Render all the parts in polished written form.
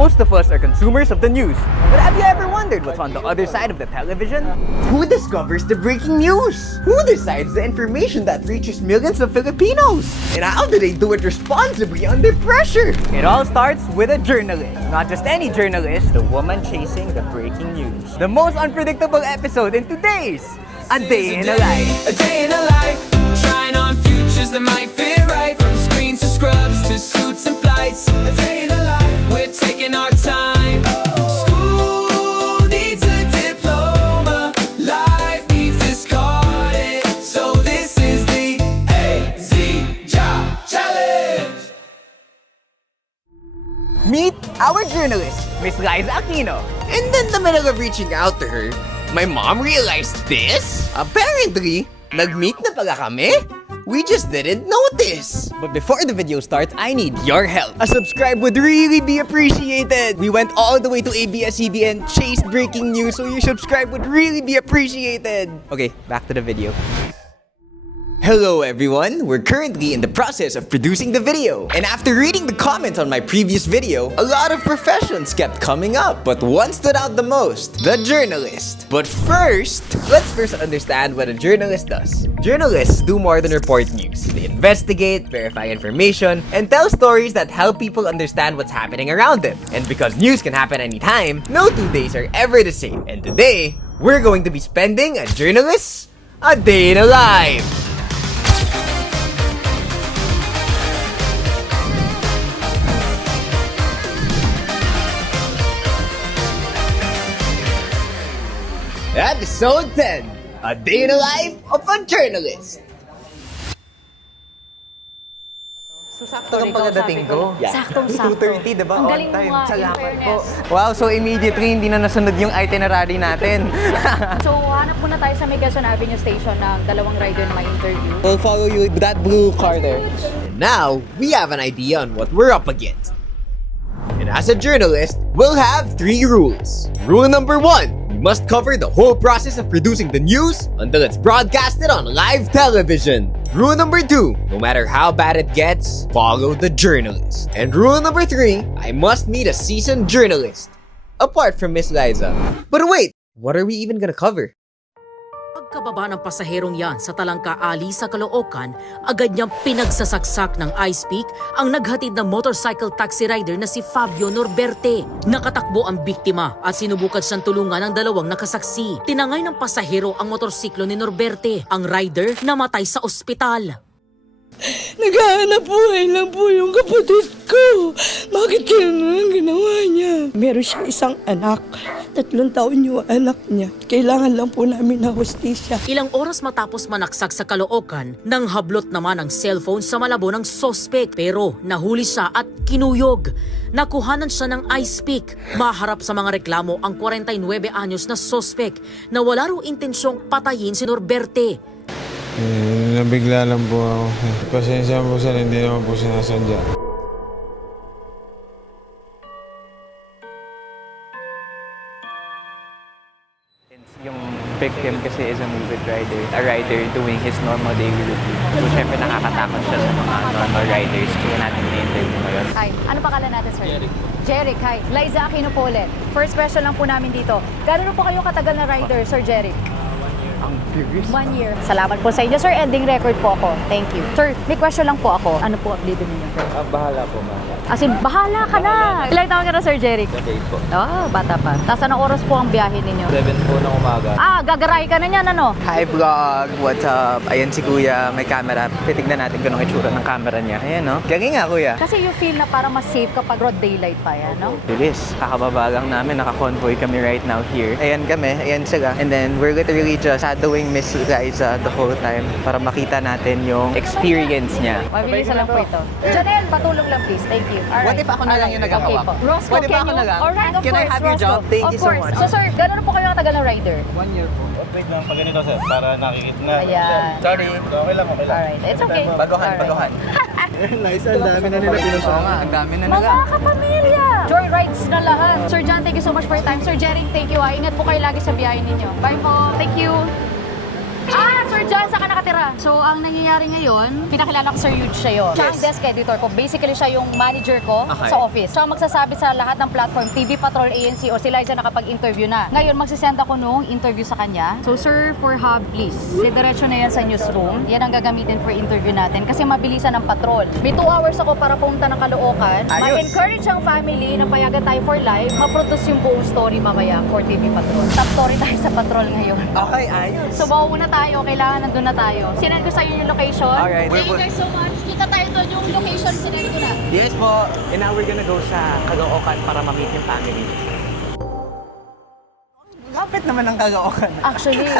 Most of us are consumers of the news. But have you ever wondered what's on the other side of the television? Who discovers the breaking news? Who decides the information that reaches millions of Filipinos? And how do they do it responsibly under pressure? It all starts with a journalist. Not just any journalist, the woman chasing the breaking news. The most unpredictable episode in today's A Day in a Life. A day in a life, trying on futures that might fit right. From screens to scrubs to suits and flights. A day in a life, we're taking our time. School needs a diploma, life needs discarded. So this is the AZ Job Challenge. Meet our journalist, Miss Liza Aquino. And in the middle of reaching out to her, my mom realized this. Apparently, nag-meet na pala kami. We just didn't notice. But before the video starts, I need your help. A subscribe would really be appreciated. We went all the way to ABS-CBN, chased breaking news, so your subscribe would really be appreciated. Okay, back to the video. Hello everyone, we're currently in the process of producing the video. And after reading the comments on my previous video, a lot of professions kept coming up. But one stood out the most, the journalist. But let's first understand what a journalist does. Journalists do more than report news. They investigate, verify information, and tell stories that help people understand what's happening around them. And because news can happen anytime, no 2 days are ever the same. And today, we're going to be spending a journalist's A Day in a Life. Episode 10, A Day in the Life of a Journalist. So, sakto Ito ang pagdating ko. Saktong-sakto. 2:30, diba? Ang On galing mo time. nga, in Salamat po. fairness. Wow, so immediately hindi na nasunod yung itinerary natin. So, hanap muna tayo sa Quezon Avenue Station ng dalawang rider na may interview. We'll follow you with that blue car there. And now, we have an idea on what we're up against. And as a journalist, we'll have 3 rules. Rule number 1, we must cover the whole process of producing the news until it's broadcasted on live television. Rule number 2, no matter how bad it gets, follow the journalist. And rule number 3, I must meet a seasoned journalist. Apart from Miss Liza. But wait, what are we even gonna cover? Pagkababa ng pasaherong yan sa Talangka Ali sa Caloocan, agad niyang pinagsasaksak ng ice-pick ang naghatid ng motorcycle taxi rider na si Fabio Norberte. Nakatakbo ang biktima at sinubukan siyang tulungan ng dalawang nakasaksi. Tinangay ng pasahero ang motorsiklo ni Norberte. Ang rider namatay sa ospital. Naghahanap buhay lang po yung kapatid ko. Bakit ganun ang ginawa niya? Meron siya isang anak. 3 taon yung anak niya. Kailangan lang po namin na hustisya. Ilang oras matapos manaksak sa Caloocan, nang hablot naman ang cellphone sa malabo ng sospek. Pero nahuli siya at kinuyog. Nakuhanan siya ng ice pick. Maharap sa mga reklamo ang 49 anyos na sospek na wala raw intensyong patayin si Norberte. Nabigla lang po ako. Pasensya po sir, hindi naman po sinasadya. Yung victim kasi is a moving rider. A rider doing his normal daily routine. So, syempre nakakatakot siya sa mga normal riders. Kaya natin na-interview ngayon. Hi, ano pangalan natin, sir? Jeric, hi. Liza Aquino po ulit. First question lang po namin dito. Gano'n po kayo katagal na rider, Sir Jeric? Ang curious. 1 year. Salamat po sa inyo, sir. Ending record po ako. Thank you. Sir, may question lang po ako. Ano po update ninyo? Bahala po, bahala. As in, bahala ka na. Ilang taon ka na, Sir Jeric? 8 po. Bata pa. Tapos anong oras po ang biyahe ninyo? 7 po ng umaga. Gagaray ka na niyan, ano? Hi vlog! What's up? Ayan si Kuya, may camera. Titignan natin kung anong itsura ng camera niya. Ayan no? Galing nga Kuya. Kasi you feel na parang mas safe kapag broad daylight pa yan, no? Bilis. Kakababa lang namin. Naka-convoy kami right now here. Ayan kami. Ayan sila. And then we're literally just shadowing Miss Liza the whole time para makita natin yung experience niya. Mabilis lang po ito. Janelle, patulong lang please. Thank you. Alright. What if ako na lang yung nagagawa? Okay po. Roscoe, What if can ako you? na lang? Alright, of Can I course, have your Roscoe. job? Thank Of you so course. much. So sir, gano'n po kayo katagal na rider? 1 year po. Wait lang, pag ganito sir, para nakikita na. Ayan. Sorry. Okay lang, okay lang. Alright, it's okay. Baguhan, Alright. baguhan. Nice, ang dami na nila pinusok. Oo nga, ang dami na nila. Mga kapamilya! Joy rides na lahat. Sir John, thank you so much for your time. Sir Jerry, thank you. Ingat po kayo lagi sa biyahe ninyo. Bye po. Thank you. Sir Sir, dyan, saan ka nakatira? So, ang nangyayari ngayon, pinakilala ko Sir Huge siya yun. Siya ang desk editor ko. Basically, siya yung manager ko sa office. Siya ang magsasabi sa lahat ng platform, TV Patrol, ANC, o si Liza nakapag-interview na. Ngayon, magsisend ako nung interview sa kanya. So, sir, for hub, please. Diretso na yan sa newsroom. Yan ang gagamitin for interview natin kasi mabilisan ang patrol. May 2 hours ako para pumunta ng Caloocan. Ma-encourage ang family na payagan tayo for live. Ma-produce yung buong story mamaya for TV Patrol. Top story tayo sa patrol ngayon. Okay, ayos. So, mauuna tayo. Kailangan nandun na tayo. Sinend ko sa'yo yung location. Alright. Thank you guys so much. Kita tayo doon yung location. Sinend ko na. Yes po. And now we're gonna go sa Caloocan para ma-meet yung family. Lapit naman ang Caloocan. Actually,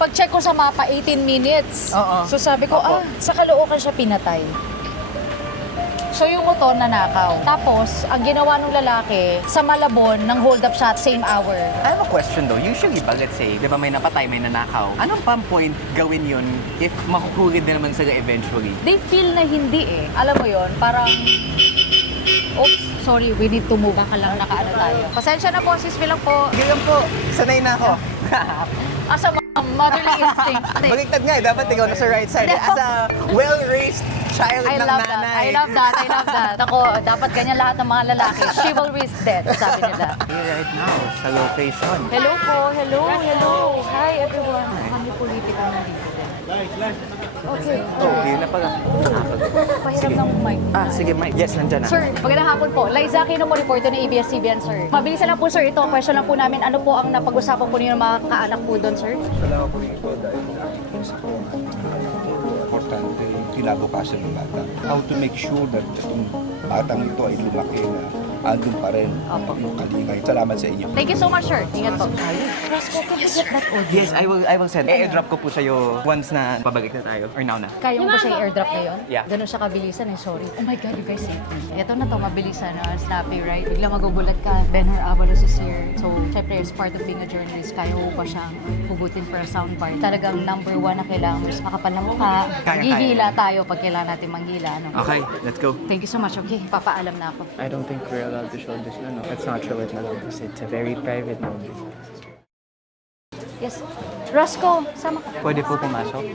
pag-check ko sa mapa, 18 minutes. Oo. So sabi ko, sa Caloocan siya pinatay. So yung motor nanakaw. Tapos, ang ginawa ng lalaki, sa Malabon, nang hold up siya at same hour. I have a question though. Usually, ba, let's say, di ba may napatay, may nanakaw. Anong pang point gawin yun if makukurid na naman sila eventually? They feel na hindi eh. Alam mo yon, parang... Oops, sorry, we need to move. Baka lang nakaano tayo. Pasensya na po, sis, lang po. Sige lang po. Sanay na ako. Asa motherly instinct. Baliktad nga eh. Dapat ikaw na sa right side. Eh. As a well-raised child I ng love that. nanay. I love that. I love that. Ako, dapat ganyan lahat ng mga lalaki. Chivalry is dead, sabi nila. Here right now, sa location. Hello po. Hello. Hello. Hi, everyone. Kami politika na dito. Okay. Oh, yun na pala. Pahiram ng mic. Sige Mike. Yes, nandyan na. Sir, magandang hapon po. Liza Aquino po, reporter ng ABS-CBN, sir. Mabilisan lang po, sir. Ito, question lang po namin. Ano po ang napag-usapan po ninyo ng mga kaanak po doon, sir? Salamat po ito dahil importante yung kinabukasan ng bata. How to make sure that itong batang ito ay lumaki na andun pa rin yung kalingay. Salamat sa inyo. Thank you so much, sir. Ingat po. Roscoe, can you get that audio? Yes, I will send. I-drop ko po sa'yo once na pabalik na tayo. Or now na. Kaya mo ba siya i-airdrop ngayon? Yeah. Ganun siya kabilisan eh, sorry. Oh my God, you guys saved me. Ito na to, mabilisan na, snappy, right? Bigla magugulat ka, Benhur Avalos is here. So, syempre, as part of being a journalist, kaya mo ba siyang hugutin for a soundbite? Talagang number 1 na kailangan mo is makapal na mukha. Gigila tayo pag kailangan natin manghila. No? Okay, let's go. Thank you so much. Okay, papaalam na ako. I don't think we're allowed to show this. No. Let's not show it now because it's a very private moment. Yes. Roscoe, sama ka. Pwede po pumasok?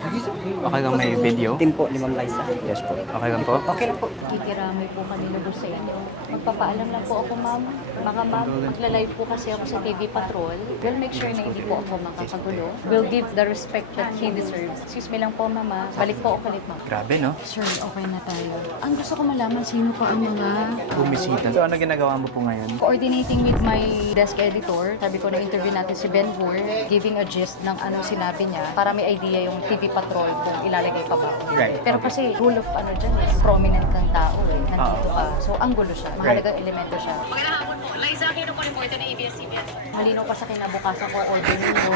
Okay lang may video? Team po, Limang Liza. Yes po. Okay lang po? Okay lang po. Kikiramay po kanina doon sa inyo. Magpapaalam lang po ako, ma'am. Mga ma'am, magla-live po kasi ako sa TV Patrol. We'll make sure na hindi po ako makapagulo. We'll give the respect that he deserves. Excuse me lang po, mama. Balik po ako ulit, ma'am. Grabe, no? Sir, okay na tayo. Ang gusto ko malaman, sino pa ang mga Bumisita. So, ano ginagawa mo po ngayon? coordinating with my desk editor. Sabi ko na interview natin si Benhur, giving a gist ng anong sinabi niya para may idea yung TV Patrol kung ilalagay pa ba. Right. Pero kasi rule of ano dyan is prominent kang tao eh. Nandito ka. So ang gulo siya. Mahalagang elemento siya. Magandang hapon po. Liza Aquino po, reporter ng ABS-CBN. Malinaw pa sa kinabukasan ko order ninyo.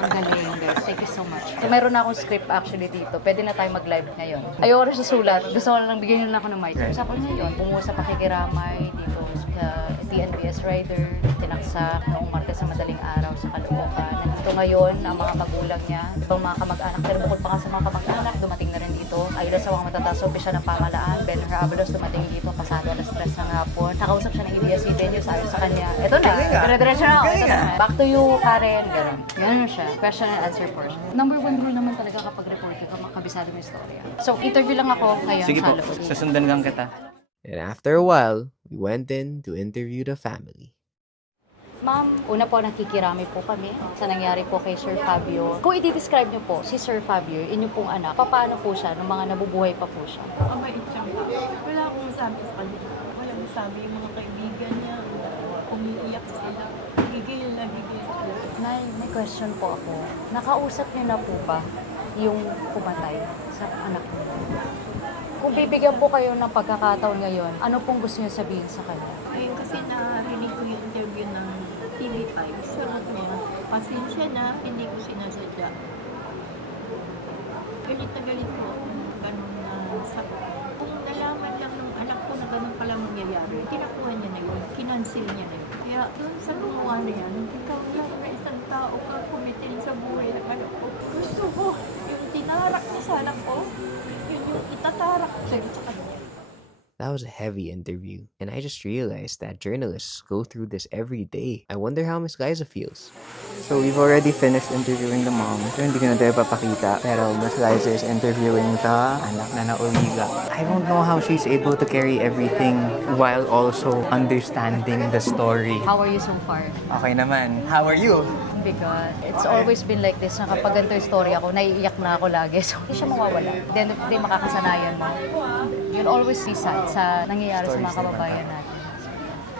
Ang galing guys. Thank you so much. So meron na akong script actually dito. Pwede na tayo mag-live ngayon. Ayoko rin sa sulat. Gusto ko lang bigyan nyo lang ako ng mic. Usapan ngayon. Pumunta sa pakikiramay dito sa TNBS rider. Tinaksak noong Martes sa madaling araw sa Caloocan. Nandito ngayon ang mga magulang niya. Ibang mga kamag-anak. Pero bukod pa nga sa mga kamag-anak, dumating na rin dito. Ayon sa mga matataas opisyal ng pamalaan, Benhur Avalos dumating dito pasado alas 3 ng hapon. Nakausap siya ng ABS-CBN News ayon sa kanya. Ito na. Dire-diretso na. Ito na. Back to you, Karen. Ganun. Ganun siya. Question and answer portion. Number 1 rule naman talaga kapag reporter ka, makabisado mo yung storya. So, interview lang ako ngayon Sige sa po, labas. sasundan lang kita. And after a while, we went in to interview the family. Ma'am, una po nakikirami po kami sa nangyari po kay Sir Fabio. Kung i-describe niyo po si Sir Fabio, inyong pong anak, paano po siya nung mga nabubuhay pa po siya? Mabait siya. Wala akong sabi sa kanya. Walang sabi yung mga kaibigan niya. Umiiyak sila. Gigil na gigil. May question po ako. Nakausap niyo na po ba yung pumatay sa anak niyo? Kung bibigyan po kayo ng pagkakataon ngayon, ano pong gusto niyo sabihin sa kanya? Ayun kasi narinig ko yung interview ng TV5. Sagot niya, pasensya na, hindi ko sinasadya. Galit na galit po ako ng ganun na kung nalaman lang ng anak ko na ganun pala mangyayari, kinakuha niya na yun, kinansil niya na yun. Kaya doon sa gumawa na yan, ikaw lang na isang tao ka kumitin sa buhay ng anak ko. Gusto ko, yung tinarak niya sa anak ko, yun yung itatarak sa kanya. That was a heavy interview, and I just realized that journalists go through this every day. I wonder how Miss Liza feels. So we've already finished interviewing the mom. So hindi ko na tayo papakita. Pero Miss Liza is interviewing the anak na nauwiga. I don't know how she's able to carry everything while also understanding the story. How are you so far? Okay naman. How are you? Because it's always been like this na kapag ganito yung story ako, naiiyak na ako lagi. So, hindi siya mawawala. Then, if di makakasanayan mo, you'll always be sad sa nangyayari sa mga kababayan natin.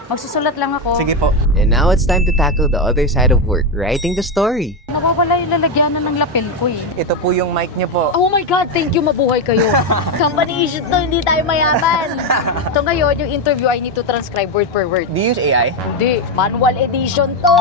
Magsusulat lang ako. Sige po. And now it's time to tackle the other side of work, writing the story. Nawawala yung lalagyanan ng lapel ko eh. Ito po yung mic niyo po. Oh my God, thank you, mabuhay kayo. Company issue to, hindi tayo mayaman. So ngayon, yung interview, I need to transcribe word per word. Do you use AI? Hindi, manual edition to.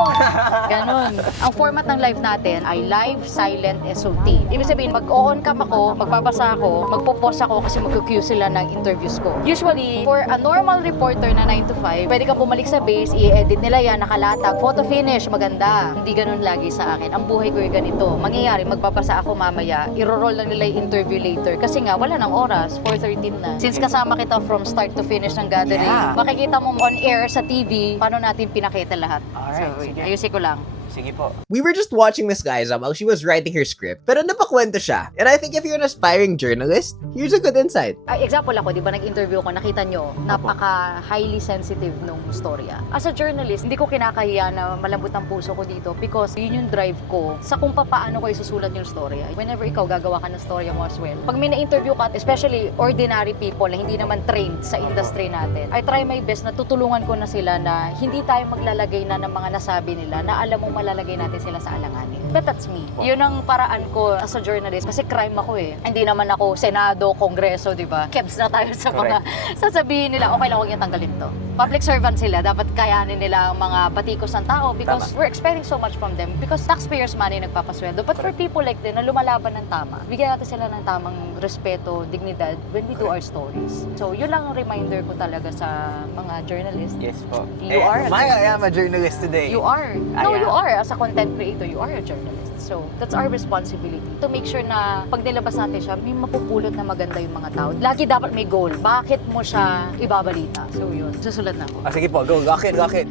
Ganon. Ang format ng live natin ay live, silent, SOT. Ibig sabihin, mag-on cam ako, magbabasa ako, magpo-pause ako kasi mag-queue sila ng interviews ko. Usually, for a normal reporter na 9 to 5, pwede ka bumalik sa base, i-edit nila yan, nakalatag, photo finish, maganda. Hindi ganun lagi sa akin. Ang buhay ko yung ganito. Mangyayari, magbabasa ako mamaya, iro-roll lang nila yung interview later. Kasi nga, wala nang oras, 4:13 na. Since kasama kita from start to finish ng gathering, makikita mo on air sa TV, paano natin pinakita lahat. Alright, So, sige. ayusin ko lang. Sige po. We were just watching Miss Liza while she was writing her script, pero napakwento siya. And I think if you're an aspiring journalist, here's a good insight. Example ako, di ba nag-interview ko, nakita nyo, napaka-highly sensitive nung storya. As a journalist, hindi ko kinakahiya na malambot ang puso ko dito because yun yung drive ko sa kung paano ko isusulat yung storya. Whenever ikaw gagawa ka ng storya mo as well. Pag may na-interview ka, especially ordinary people na hindi naman trained sa industry natin, I try my best na tutulungan ko na sila na hindi tayo maglalagay na ng mga nasabi nila na alam mong malalagay natin sila sa alanganin. But that's me. Yun ang paraan ko as a journalist kasi crime ako eh. Hindi naman ako Senado, Kongreso, di ba? Kebs na tayo sa mga sasabihin nila, okay lang, huwag niyo tanggalin to. Public servant sila, dapat kayanin nila ang mga batikos ng tao because we're expecting so much from them because taxpayers' money nagpapasweldo. But for people like them na lumalaban ng tama, bigyan natin sila ng tamang respeto, dignidad when we do our stories. So yun lang ang reminder ko talaga sa mga journalists. Yes po. You are a I am a journalist today. You are. No, I you am. are. As a content creator, you are a journalist. So, that's our responsibility to make sure na pag nilabas natin siya, may mapupulot na maganda yung mga tao. Lagi dapat may goal. Bakit mo siya ibabalita? So, yun. Susulat na ako. Sige po, go. Rock it.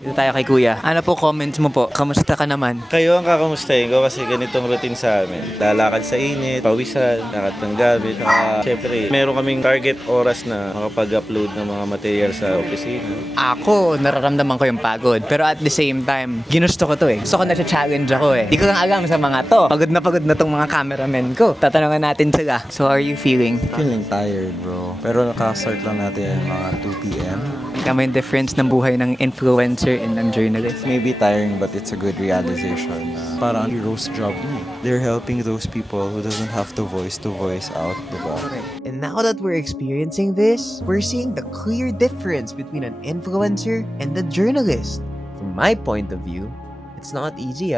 Dito tayo kay Kuya. Ano po comments mo po? Kamusta ka naman? Kayo ang kakamustahin ko kasi ganitong routine sa amin. Lalakad sa init, pawisan, lakad ng gabi. Siyempre, meron kaming target oras na makapag-upload ng mga material sa opisina. Ako, nararamdaman ko yung pagod. Pero at the same time, ginusto ko to eh. Gusto ko na challenge ako eh. Di ko lang alam sa mga to. Pagod na tong mga cameramen ko. Tatanungan natin sila. So, how are you feeling? Feeling tired, bro. Pero nakastart lang natin mga 2 p.m. Kama yung difference ng buhay ng influencer and ng journalist. Maybe tiring, but it's a good realization. Parang hero's job mo. They're helping those people who doesn't have to voice out, diba? And now that we're experiencing this, we're seeing the clear difference between an influencer and a journalist. From my point of view, it's not easy,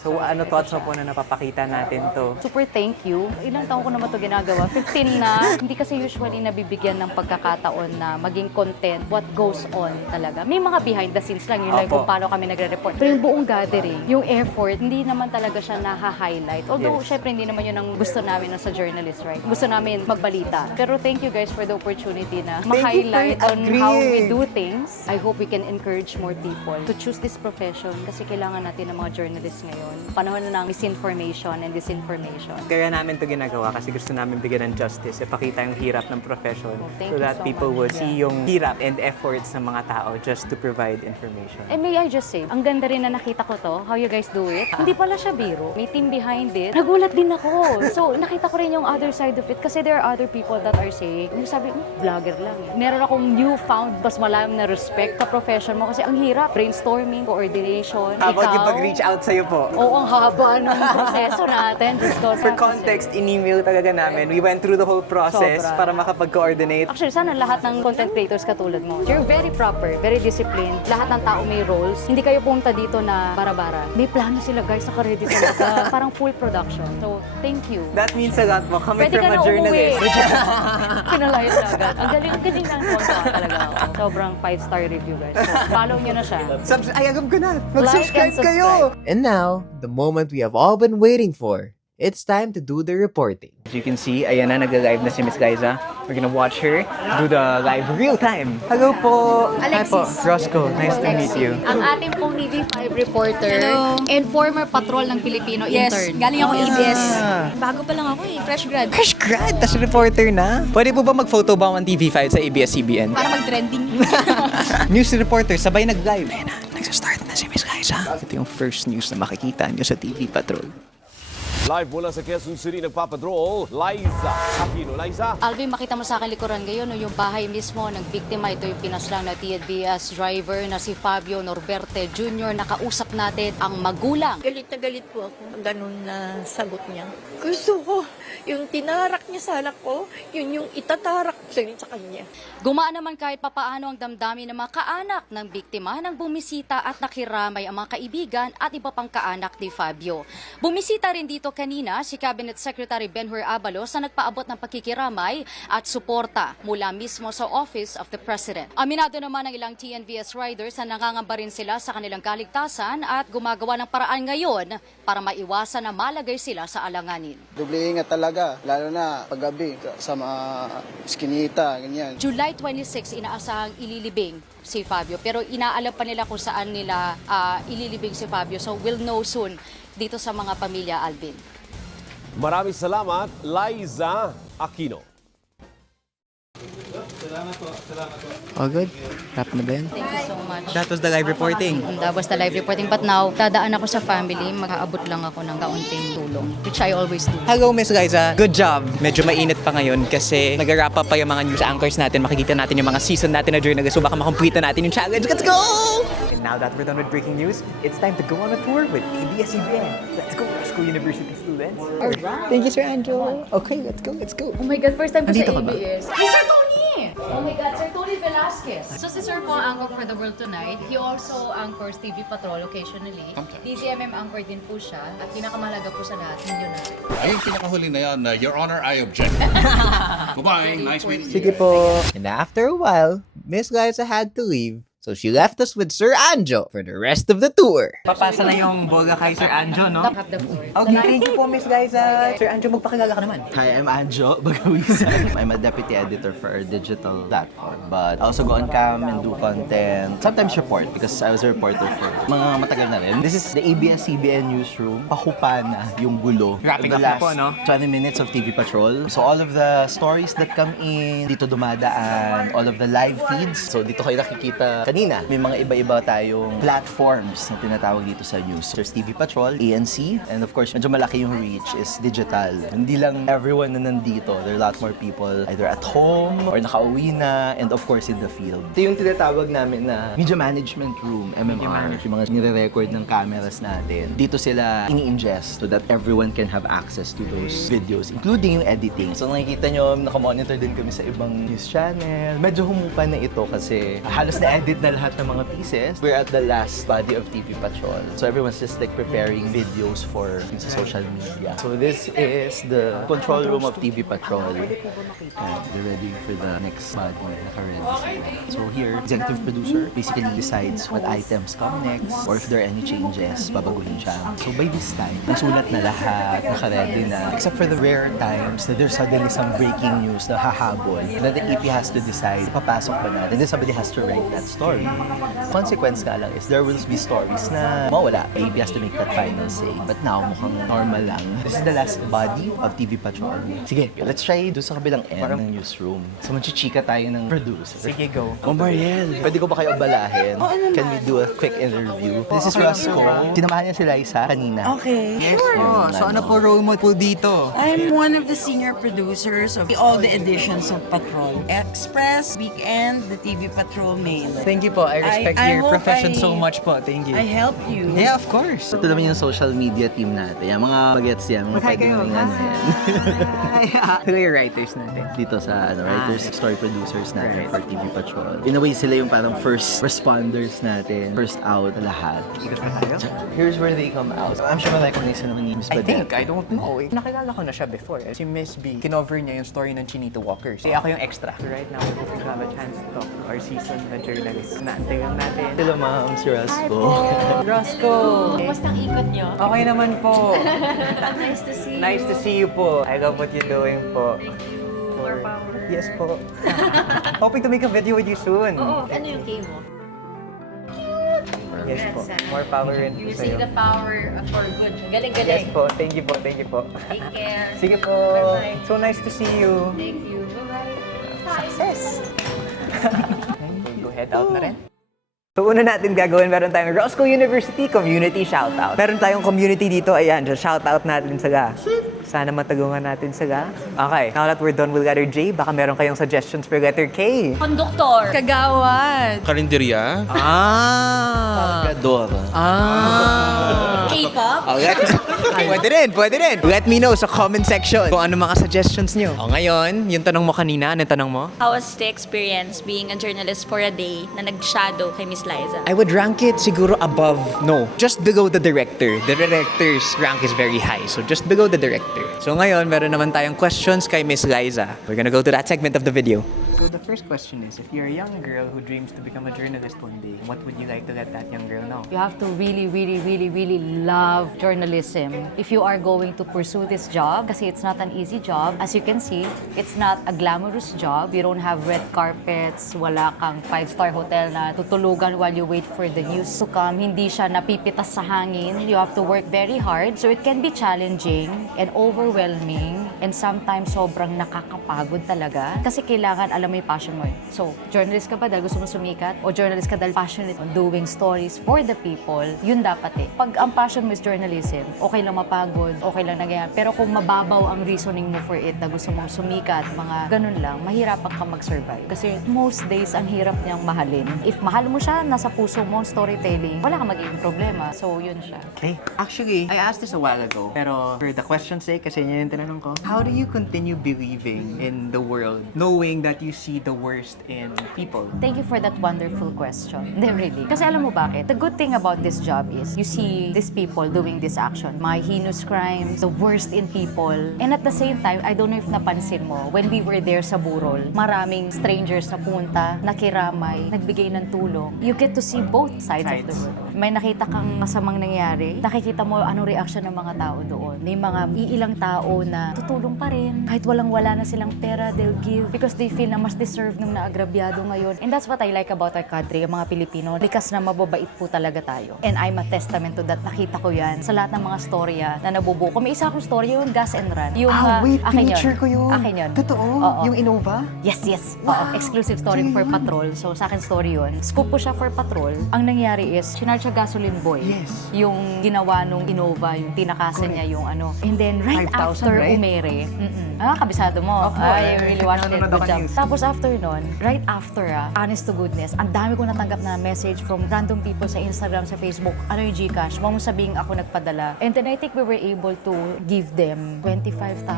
So, ano thoughts mo po na napapakita natin to? Super thank you. Ilang taon ko naman ito ginagawa? 15 na. Hindi kasi usually nabibigyan ng pagkakataon na maging content, what goes on talaga. May mga behind the scenes lang, yun lang kung paano kami nagre-report. Pero yung buong gathering, yung effort, hindi naman talaga siya naha-highlight. Although, syempre, hindi naman yun ang gusto namin as a journalist, right? Gusto namin magbalita. Pero thank you guys for the opportunity na ma-highlight on how we do things. I hope we can encourage more people to choose this profession kasi kailangan natin ng mga journalists ngayon. Panahon na ng misinformation and disinformation. Kaya namin to ginagawa kasi gusto namin bigyan ng justice, ipakita yung hirap ng profession thank so you that so people much. will see yung hirap and efforts ng mga tao just to provide information. And may I just say, ang ganda rin na nakita ko to, how you guys do it. Hindi pala siya biro. May team behind it. Nagulat din ako. So, nakita ko rin yung other side of it kasi there are other people that are saying, yung sabi, vlogger lang eh. Meron akong newfound, mas malam na respect sa profession mo kasi ang hirap. Brainstorming, coordination, How about yung ikaw. pag-reach out sa'yo po? Oo, ang haba ng proseso natin. Just go For context, in-email talaga namin. We went through the whole process Sobra. para makapag-coordinate. Actually, sana lahat ng content creators katulad mo. You're very proper, very disciplined. Lahat ng tao may roles. Hindi kayo punta dito na bara-bara. May plano sila guys, naka-ready talaga. Parang full production. So, thank you. That means a lot po. Coming Pwede from ka a na journalist. Kinalayo na agad. Ang galing ng content talaga ako. Sobrang 5-star review guys. So, follow nyo na siya. Ay, agam ko na. Like and Mag-subscribe kayo! And now, the moment we have all been waiting for it's time to do the reporting. As you can see, ayan na, nag-live na si Miss Liza. We're gonna watch her do the live real time. Hello po! Hi po, Roscoe. Nice to meet you. Ang ating pong TV5 reporter and former patrol ng Pilipino intern. Galing ako ABS. Bago pa lang ako fresh grad. Fresh grad, tas reporter na. Pwede po ba mag-photobomb ang TV5 sa ABS-CBN? Para mag-trending. News reporter, sabay nag-live. Ayun na, nagsastart na si Miss Liza. Ito yung first news na makikita nyo sa TV Patrol. Live mula sa Quezon City, nagpapatrol, Liza Aquino. Liza? Alvin, makita mo sa akin likuran ngayon, no, yung bahay mismo ng biktima. Ito yung pinaslang na TNVS driver na si Fabio Norberte Jr. Nakausap natin ang magulang. Galit na galit po ako. Ganun na sagot niya. Gusto ko, yung tinarak niya sa anak ko, yun yung itatarak sa kanya. Gumaan naman kahit papaano ang damdamin ng mga kaanak ng biktima nang bumisita at nakiramay ang mga kaibigan at iba pang kaanak ni Fabio. Bumisita rin dito kanina si Cabinet Secretary Benhur Abalos na nagpaabot ng pakikiramay at suporta mula mismo sa Office of the President. Aminado naman ang ilang TNVS riders na nangangamba rin sila sa kanilang kaligtasan at gumagawa ng paraan ngayon para maiwasan na malagay sila sa alanganin. Doble ingat talaga, lalo na paggabi sa mga iskinita, ganyan. July 26, inaasahang ililibing si Fabio. Pero inaalam pa nila kung saan nila ililibing si Fabio. So we'll know soon dito sa mga pamilya, Alvin. Maraming salamat, Liza Aquino. All good? Wrap na ba yan? Thank you so much. That was the live reporting. That was the live reporting. But now, dadaan ako sa family. Makaabot lang ako ng kaunting tulong, which I always do. Hello, Miss Liza. Good job. Medyo mainit pa ngayon kasi nag-wrap up pa yung mga news anchors natin. Makikita natin yung mga season natin na journalist. So baka makomplete natin yung challenge. Let's go! And now that we're done with breaking news, it's time to go on a tour with ABS-CBN. Let's go, Roscoe University students. Alright. Thank you, Sir Angelo. Okay, let's go, let's go. Oh my God, first time ko sa Nandito ka ba? ABS. Hey, Sir Tony! Oh my God, Sir Tony Velasquez. So si Sir po ang anchor for The World Tonight. He also anchors TV Patrol occasionally. DZMM anchor din po siya. At pinakamahalaga po sa lahat, millionaire. Ay, yung pinakahuli na yan, Your Honor, I object. Bye-bye, nice meeting you. Sige po. And after a while, Miss Liza had to leave. So she left us with Sir Anjo for the rest of the tour. Papasa na yung boga kay Sir Anjo, no? Have the floor. Okay, thank you po, Miss Liza. Sir Anjo, magpakilala ka naman. Hi, I'm Anjo Bagawisan. I'm a deputy editor for our digital platform. But I also go on cam and do content. Sometimes report because I was a reporter for mga matagal na rin. This is the ABS-CBN newsroom. Pahupa na yung gulo. Wrapping The up na last po, no? 20 minutes of TV Patrol. So all of the stories that come in, dito dumadaan, all of the live feeds. So dito kayo nakikita kanina. May mga iba-iba tayong platforms na tinatawag dito sa news. There's TV Patrol, ANC, and of course, medyo malaki yung reach is digital. Hindi lang everyone na nandito. There are a lot more people either at home or nakauwi na, and of course in the field. Ito yung tinatawag namin na Media Management Room, MMR. Yung mga nire-record ng cameras natin. Dito sila ini-ingest so that everyone can have access to those videos, including yung editing. So nakikita nyo, nakamonitor din kami sa ibang news channel. Medyo humupa na ito kasi halos na-edit na lahat ng mga pieces. We're at the last body of TV Patrol. So everyone's just like preparing videos for sa social media. So this is the control room of TV Patrol. And they're ready for the next body. Naka-ready sila. So here, executive producer basically decides what items come next or if there are any changes, babaguhin siya. So by this time, nasulat na lahat, naka-ready na. Except for the rare times na there's suddenly some breaking news na hahabol. And then the AP has to decide, papasok ba natin? And then somebody has to write that story. Consequence nga lang is there will be stories na mawala. AP has to make that final say. But now, mukhang normal lang. This is the last body of TV Patrol. Sige, let's try do sa kabilang end ng newsroom. So, magchichika tayo ng producer. Sige, go. Oh, Mariel, pwede ko ba kayo abalahin? Can we do a quick interview? This is Roscoe. Tinamahan niya si Liza kanina. Okay. Oh, so ano po role mo po dito? I'm one of the senior producers of all the editions of Patrol. Express, Weekend, the TV Patrol Mail. Thank you po. I respect I your hope profession I- so much po. Thank you. I help you. Yeah, of course. Ito naman yung social media team natin. Yung mga bagets yan, mga pwede namin ano yan. Sila yung writers natin. Dito sa writers, story producers natin for TV Patrol. In a way, sila yung parang first responders natin. First out na lahat. Here's where they come out. I'm sure ma-recognize na naman ni Miss I Badette. think, I don't know. Nakilala ko na siya before. Si Miss B, kinover niya yung story ng Chinito Walkers. Kaya ako yung extra. So right now, we hope to have a chance to talk to our seasoned journalist Naantay lang natin. Sila ma'am, si Rosco. Rosco! Kumusta ang ikot nyo? Okay naman po. Nice to see you. Nice to see you po. I love what you're doing po. More power. Yes po. Hoping to make a video with you soon. Oo, ano yung game mo? Yes po. Congrats, More power rin po You sa'yo. see the power for good. Yes Galing-galing. po. Thank you po. Thank you po. Take care. Sige po. Bye-bye. So nice to see you. Thank you. Bye-bye. Success! Go head out na rin. So una natin gagawin, meron tayong Roscoe University Community Shoutout. Meron tayong community dito, ayan, just shoutout natin sila. Sana matagungan natin sila. Okay, now that we're done with letter J, baka meron kayong suggestions for letter K. Konduktor. Kagawad. Karinderya? Cargador. K-pop. Pwede rin. Let me know sa comment section kung ano mga suggestions nyo. O ngayon, yung tanong mo kanina, ano tanong mo? How was the experience being a journalist for a day na nag-shadow kay Miss Liza? I would rank it siguro above, no, just below the director. The director's rank is very high, so just below the director. So ngayon, meron naman tayong questions kay Miss Liza. We're gonna go to that segment of the video. So the first question is, if you're a young girl who dreams to become a journalist one day, what would you like to let that young girl know? You have to really love journalism if you are going to pursue this job kasi it's not an easy job. As you can see, it's not a glamorous job. You don't have red carpets, wala kang 5-star hotel na tutulugan while you wait for the news to come. Hindi siya napipitas sa hangin. You have to work very hard. So it can be challenging and overwhelming and sometimes sobrang nakakapagod talaga kasi kailangan alam mo yung passion mo eh. So, journalist ka ba dahil gusto mo sumikat? O journalist ka dahil passionate on doing stories for the people? Yun dapat eh. Pag ang passion mo is journalism, okay lang mapagod, okay lang nangyayari. Pero kung mababaw ang reasoning mo for it na gusto mong sumikat, mga ganun lang, mahirapan ka mag-survive. Kasi most days, ang hirap niyang mahalin. If mahal mo siya, nasa puso mo, storytelling, wala kang magiging problema. So, yun siya. Okay. Actually, I asked this a while ago. Pero for the question's sake, kasi yun yung tinanong ko, how do you continue believing in the world, knowing that you see the worst in people? Thank you for that wonderful question. Hindi, really. Kasi alam mo bakit? The good thing about this job is you see these people doing this action. Mga heinous crimes, the worst in people. And at the same time, I don't know if napansin mo, when we were there sa Burol, maraming strangers na punta, nakiramay, nagbigay ng tulong. You get to see both sides of the world. May nakita kang masamang nangyari, nakikita mo anong reaction ng mga tao doon. May mga iilang tao na tutulong pa rin. Kahit walang-wala na silang pera, they'll give because they feel na mas deserve nung naagrabyado ngayon. And that's what I like about our country, ang mga Pilipino. Likas na mababait po talaga tayo. And I'm a testament to that. Nakita ko yan sa lahat ng mga storya na nabubuko. May isa akong storya, yung Gas and Run. Yung, wait, akin pinicture ko yun. Akin yun. Totoo? Oo. Yung Innova? Yes. Oo. Exclusive story for Patrol. So, sa akin story yun. Scoop ko siya for Patrol. Ang nangyari is, sinarge siya gasoline boy. Yes. Yung ginawa nung Innova, yung tinakasan niya yung ano. And then, right 5,000, after right? umere, kabisado mo. Opo, I really watched it. nanonood Good ako job. news. Tapos after nun, right after honest to goodness, ang dami ko natanggap na message from random people sa Instagram, sa Facebook, ano yung Gcash, huwag mo sabihin ako nagpadala. And then I think we were able to give them 25,000,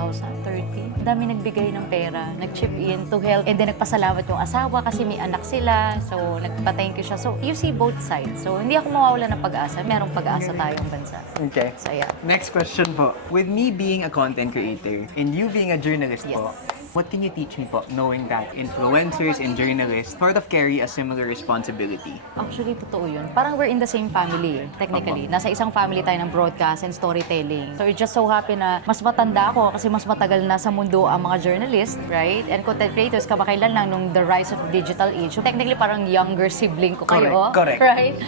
30. Ang dami nagbigay ng pera, nag-chip in to help. And then nagpasalamat yung asawa kasi may anak sila. So nagpa-thank you siya. So you see both sides. So hindi ako mawawala ng pag-asa. Merong pag-asa tayong bansa. Okay. So yeah. Next question po. With me being a content creator and you being a journalist po, what can you teach me po knowing that influencers and journalists sort of carry a similar responsibility? Actually, totoo yun. Parang we're in the same family, technically. Nasa isang family tayo ng broadcast and storytelling. So, it just so happen na mas matanda ako kasi mas matagal na sa mundo ang mga journalists, right? And content creators, kamakailan lang nung the rise of the digital age. So, technically, parang younger sibling ko kayo. Correct. Right?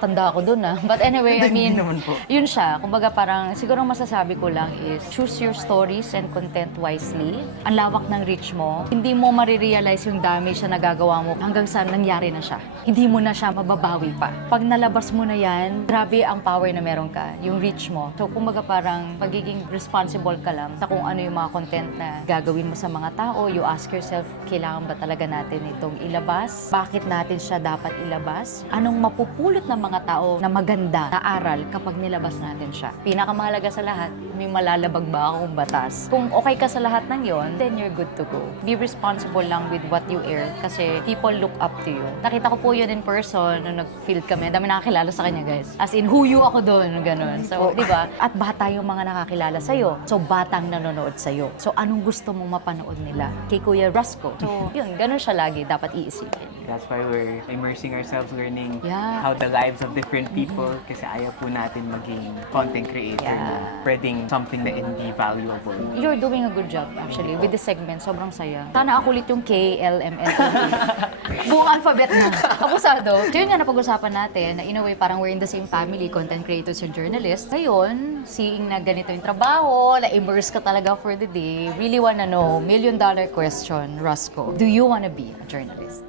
Tanda ako dun But anyway, I mean, Hindi naman po. yun siya. Kumbaga parang, siguro ang masasabi ko lang is, choose your stories and content wisely. Ang lawak ng reach mo. Hindi mo marirealize yung damage na nagagawa mo hanggang sa nangyari na siya. Hindi mo na siya mababawi pa. Pag nalabas mo na yan, grabe ang power na meron ka, yung reach mo. So, kumbaga parang pagiging responsible ka lang sa kung ano yung mga content na gagawin mo sa mga tao. You ask yourself, kailangan ba talaga natin itong ilabas? Bakit natin siya dapat ilabas? Anong mapupulot na mga tao na maganda na aral kapag nilabas natin siya. Pinakamahalaga sa lahat, may malalabag ba akong batas? Kung okay ka sa lahat ng yon, then you're good to go. Be responsible lang with what you air kasi people look up to you. Nakita ko po yun in person nung nag-field kami. Dami nakakilala sa kanya, guys. As in, huyu ako doon, ganun. So, di ba? At bata yung mga nakakilala sa'yo. So, batang nanonood sa'yo. So, anong gusto mong mapanood nila? Kay Kuya Rasco. So, yun, ganun siya lagi. Dapat iisipin. That's why we're immersing ourselves learning Yeah. how the lives of different people kasi ayaw po natin maging content creator na spreading something that hindi valuable. You're doing a good job, actually. With this segment, sobrang saya. Sana ako ulit yung K, L, M, N, O, P. Buong alphabet na. Abusado. So yun nga napag-usapan natin, na in a way, parang we're in the same family, content creators and journalists. Ngayon, seeing na ganito yung trabaho, na-immerse ka talaga for the day, really wanna know, $1 million question, Rasco. Do you wanna be a journalist?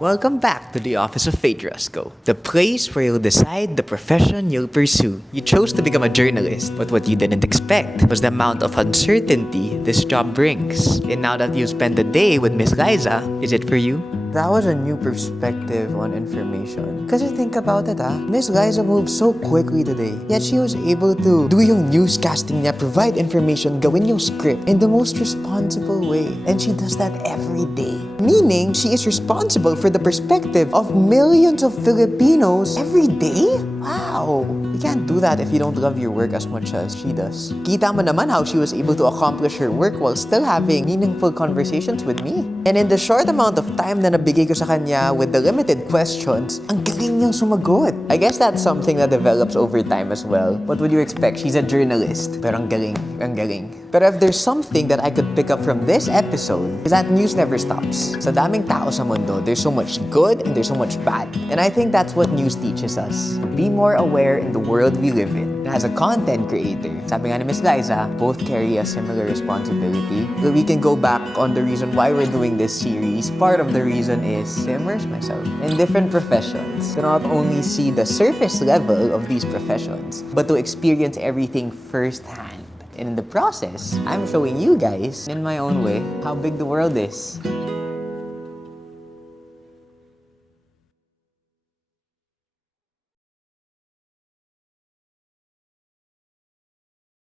Welcome back to the office of Fate Rasco, the place where you'll decide the profession you'll pursue. You chose to become a journalist, but what you didn't expect was the amount of uncertainty this job brings. And now that you've spent the day with Miss Liza, is it for you? That was a new perspective on information. Kasi think about it, Miss Liza moved so quickly today. Yet she was able to do yung newscasting niya, provide information, gawin yung script in the most responsible way. And she does that every day. Meaning, she is responsible for the perspective of millions of Filipinos every day? Wow! You can't do that if you don't love your work as much as she does. Kita mo naman how she was able to accomplish her work while still having meaningful conversations with me. And in the short amount of time na nabigay ko sa kanya with the limited questions, ang galing niyang sumagot. I guess that's something that develops over time as well. What would you expect? She's a journalist. Pero ang galing, ang galing. But if there's something that I could pick up from this episode, is that news never stops. Sa daming tao sa mundo, there's so much good and there's so much bad. And I think that's what news teaches us. Be more aware in the world we live in. As a content creator, sabi nga ni Miss Liza, both carry a similar responsibility. But we can go back on the reason why we're doing this series. Part of the reason is to immerse myself in different professions. To not only see the surface level of these professions, but to experience everything firsthand. And in the process, I'm showing you guys, in my own way, how big the world is.